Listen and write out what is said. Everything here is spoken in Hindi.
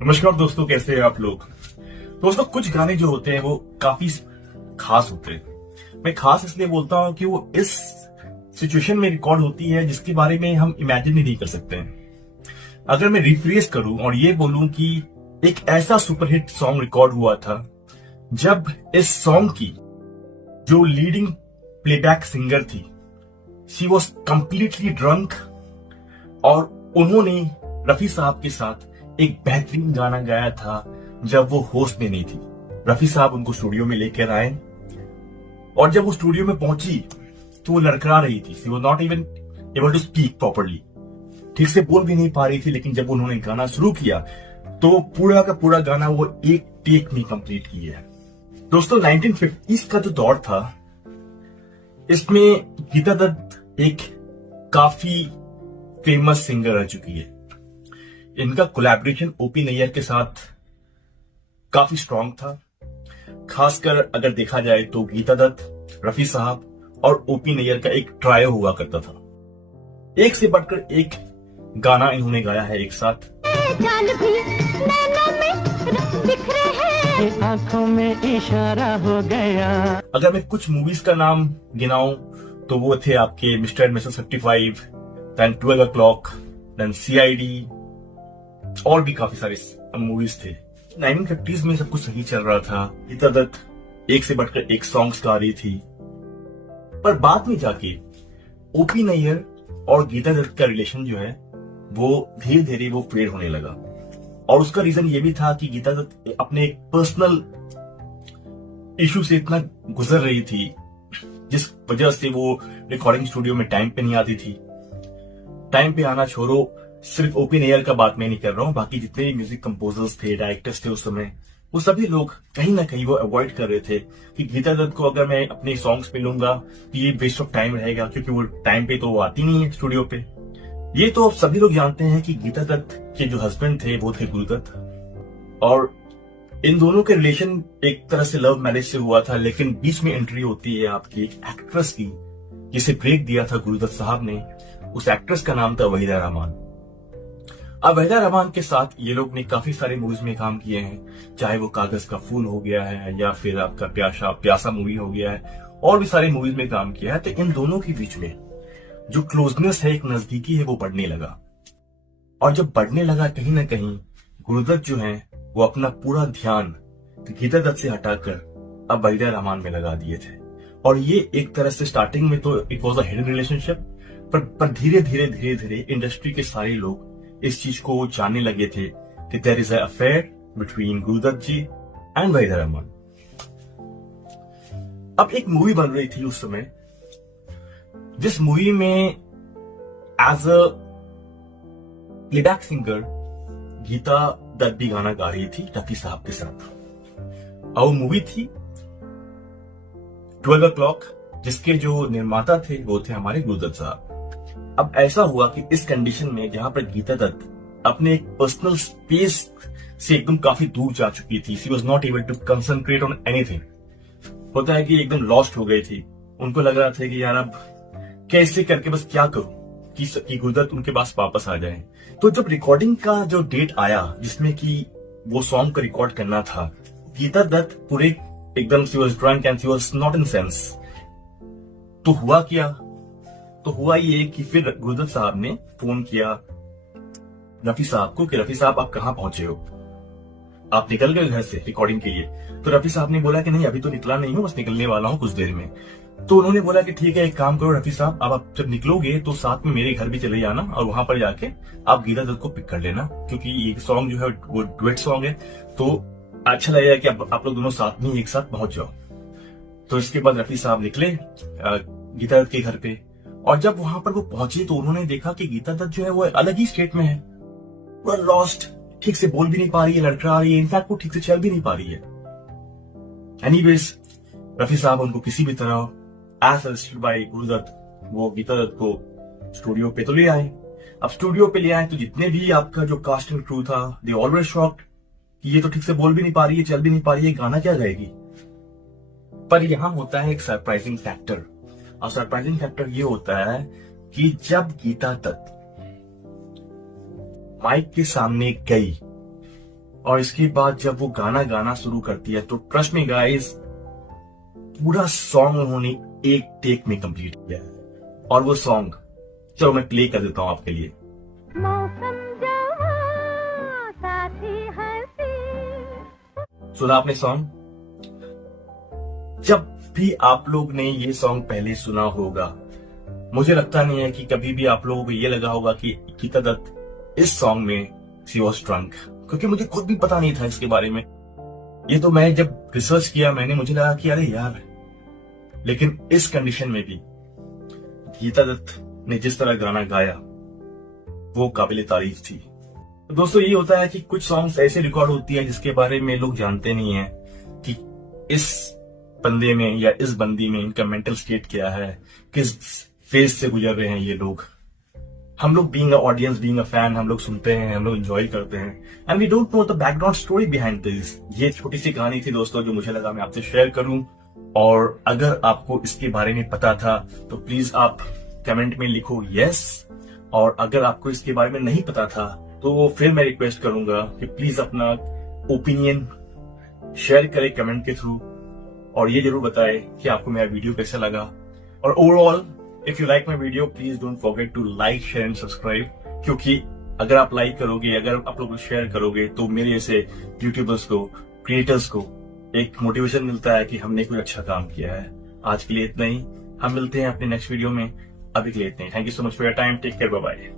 नमस्कार दोस्तों, कैसे हैं आप लोग। दोस्तों, कुछ गाने जो होते हैं वो काफी खास होते हैं। मैं खास इसलिए बोलता हूं कि वो इस सिचुएशन में रिकॉर्ड होती है जिसके बारे में हम इमेजिन ही नहीं कर सकते हैं। अगर मैं रिफ्रेश करूं और ये बोलूं कि एक ऐसा सुपरहिट सॉन्ग रिकॉर्ड हुआ था जब इस सॉन्ग की जो लीडिंग प्लेबैक सिंगर थी, शी वॉज कंप्लीटली ड्रंक और उन्होंने रफी साहब के साथ एक बेहतरीन गाना गाया था जब वो होश में नहीं थी। रफी साहब उनको स्टूडियो में लेकर आए और जब वो स्टूडियो में पहुंची तो वो लड़खड़ा रही थी। She was not even able to speak properly, ठीक से बोल भी नहीं पा रही थी। लेकिन जब उन्होंने गाना शुरू किया तो पूरा का पूरा गाना वो एक टेक में कंप्लीट किया। दोस्तों, 1950s का जो दौर था, इसमें गीता दत्त एक काफी फेमस सिंगर रह चुकी है। इनका कोलैबोरेशन ओपी नैयर के साथ काफी स्ट्रांग था। खासकर अगर देखा जाए तो गीता दत्त, रफी साहब और ओपी नैयर का एक ट्रायो हुआ करता था। एक से बढ़कर एक गाना इन्होंने गाया है एक साथ। आंखों में इशारा हो गया। अगर मैं कुछ मूवीज का नाम गिनाऊं तो वो थे आपके Mr and Mrs 55, then 12 o'clock, then CID और भी काफी सारे मूवीज थे। 1950s में सब कुछ सही चल रहा था। गीता दत्त एक से बढ़कर एक सॉन्ग्स गा रही थी, पर बाद में जाके ओपी नैयर और गीता दत्त का रिलेशन जो है वो धीरे धीरे वो फेड होने लगा। और उसका रीजन ये भी था कि गीता दत्त अपने एक पर्सनल इशू से इतना गुजर रही थी जिस वजह से वो रिकॉर्डिंग स्टूडियो में टाइम पे नहीं आती थी। टाइम पे आना छोड़ो, सिर्फ ओपी नैयर का बात मैं नहीं कर रहा हूं, बाकी जितने भी म्यूजिक कंपोजर्स थे, डायरेक्टर्स थे उस समय, वो सभी लोग कहीं ना कहीं वो अवॉइड कर रहे थे कि गीता दत्त को अगर मैं अपने सॉन्ग्स पे लूंगा तो ये वेस्ट ऑफ टाइम रहेगा, क्योंकि वो टाइम पे तो वो आती नहीं है स्टूडियो पे। ये तो सभी लोग जानते हैं कि गीता दत्त के जो हस्बैंड थे वो थे गुरुदत्त, और इन दोनों के रिलेशन एक तरह से लव मैरिज से हुआ था। लेकिन बीच में एंट्री होती है आपकी एक एक्ट्रेस की, जिसे ब्रेक दिया था गुरुदत्त साहब ने। उस एक्ट्रेस का नाम था वहीदा रहमान। अब वहीदा रहमान के साथ ये लोग ने काफी सारे मूवीज में काम किए हैं, चाहे वो कागज का फूल हो गया है या फिर आपका प्यासा मूवी हो गया है, और भी सारे मूवीज में काम किया है। तो इन दोनों के बीच में जो क्लोजनेस है, एक नजदीकी है, वो बढ़ने लगा। और जब बढ़ने लगा, कहीं ना कहीं गुरुदत्त जो है वो अपना पूरा ध्यान गीता दत्त से हटाकर अब वहीदा रहमान में लगा दिए थे। और ये एक तरह से स्टार्टिंग में तो it was a hidden relationship, पर धीरे धीरे धीरे धीरे इंडस्ट्री के सारे लोग इस चीज को जानने लगे थे कि there is a affair between Guru Dutt ji and Waheeda Rehman. अब एक मूवी बन रही थी उस समय, जिस मूवी में as a playback singer Geeta Dutt भी गाना गा रही थी रफी साहब के साथ। और वो मूवी थी 12 o'clock, जिसके जो निर्माता थे वो थे हमारे गुरुदत्त साहब। अब ऐसा हुआ कि इस कंडीशन में जहां पर गीता दत्त अपने एक पर्सनल स्पेस से एकदम काफी दूर जा चुकी थी, she was not able to concentrate on anything. होता है कि एकदम लॉस्ट हो गई थी। उनको लग रहा था कि यार अब कैसे करके बस क्या करूं कि गुरुदत्त उनके पास वापस आ जाए। तो जब रिकॉर्डिंग का जो डेट आया जिसमें कि वो सॉन्ग का रिकॉर्ड करना था, गीता दत्त पूरे एकदम she was drunk and she was not in sense. तो हुआ क्या? तो हुआ ये कि फिर गुरुदत्त साहब ने फोन किया रफी साहब को कि रफी साहब आप कहां पहुंचे हो, आप निकल गए घर से रिकॉर्डिंग के लिए। तो रफी साहब ने बोला कि नहीं, अभी तो निकला नहीं हूं, बस निकलने वाला हूं कुछ देर में। तो उन्होंने बोला कि ठीक है, एक काम करो रफी साहब, अब आप जब निकलोगे तो साथ में मेरे घर भी चले जाना और वहां पर जाके आप गीता दत्त को पिक कर लेना, क्योंकि ये सॉन्ग जो है वो डुएट सॉन्ग है, तो अच्छा लगेगा कि आप लोग दोनों साथ में एक साथ पहुंच जाओ। तो इसके बाद रफी साहब निकले गीता दत्त के घर पे, और जब वहां पर वो पहुंचे तो उन्होंने देखा कि गीता दत्त जो है वो अलग ही स्टेट में है, वो लॉस्ट, ठीक से बोल भी नहीं पा रही है, लड़खड़ा रही है, इनफैक्ट वो ठीक से चल भी नहीं पा रही है। एनीवेज, रफी साहब उनको किसी भी तरह एज सजेस्टेड बाय गुरुदत्त वो गीता दत्त को स्टूडियो पे तो ले आए। अब स्टूडियो पे ले आए तो जितने भी आपका जो कास्ट एंड क्रू था, दे ऑलवेज शॉक्ड कि ये तो ठीक से बोल भी नहीं पा रही है, चल भी नहीं पा रही है, गाना क्या गाएगी। पर यहां होता है एक सरप्राइजिंग फैक्टर, और सरप्राइजिंग फैक्टर ये होता है कि जब गीता दत्त माइक के सामने गई और इसके बाद जब वो गाना गाना शुरू करती है तो ट्रस्ट मी गाइस, पूरा सॉन्ग उन्होंने एक टेक में कंप्लीट किया है। और वो सॉन्ग चलो मैं प्ले कर देता हूं आपके लिए। सुना आपने सॉन्ग? जब भी आप लोग ने ये सॉन्ग पहले सुना होगा, मुझे लगता नहीं है कि कभी भी आप लोगों को ये लगा होगा कि गीता दत्त इस सॉन्ग में शी वॉज ड्रंक, क्योंकि मुझे खुद भी पता नहीं था इसके बारे में। ये तो मैं जब रिसर्च किया मुझे लगा कि अरे यार, लेकिन इस कंडीशन में भी गीता दत्त ने जिस तरह गाना गाया वो काबिल तारीफ थी। तो दोस्तों ये होता है कि कुछ सॉन्ग्स ऐसे रिकॉर्ड होती है जिसके बारे में लोग जानते नहीं है कि इस बंदे में या इस बंदी में इनका मेंटल स्टेट क्या है, किस फेज से गुजर रहे हैं ये लोग। हम लोग being a audience, being a fan, हम लोग सुनते हैं, हम लोग एंजॉय करते हैं and we don't know the background story behind this. ये छोटी सी कहानी थी दोस्तों जो मुझे लगा मैं आपसे शेयर करूं। और अगर आपको इसके बारे में पता था तो प्लीज आप कमेंट में लिखो यस, और अगर आपको इसके बारे में नहीं पता था तो फिर मैं रिक्वेस्ट करूंगा कि प्लीज अपना ओपिनियन शेयर करें कमेंट के थ्रू, और ये जरूर बताएं कि आपको मेरा वीडियो कैसा लगा। और overall if you like my video please don't forget to like, share and subscribe, क्योंकि अगर आप लाइक करोगे, अगर आप लोग शेयर करोगे तो मेरे जैसे यूट्यूबर्स को, क्रिएटर्स को एक मोटिवेशन मिलता है कि हमने कोई अच्छा काम किया है। आज के लिए इतना ही, हम मिलते हैं अपने नेक्स्ट वीडियो में, अभी के लिए इतना ही। Thank you so much for your time, take care, bye bye.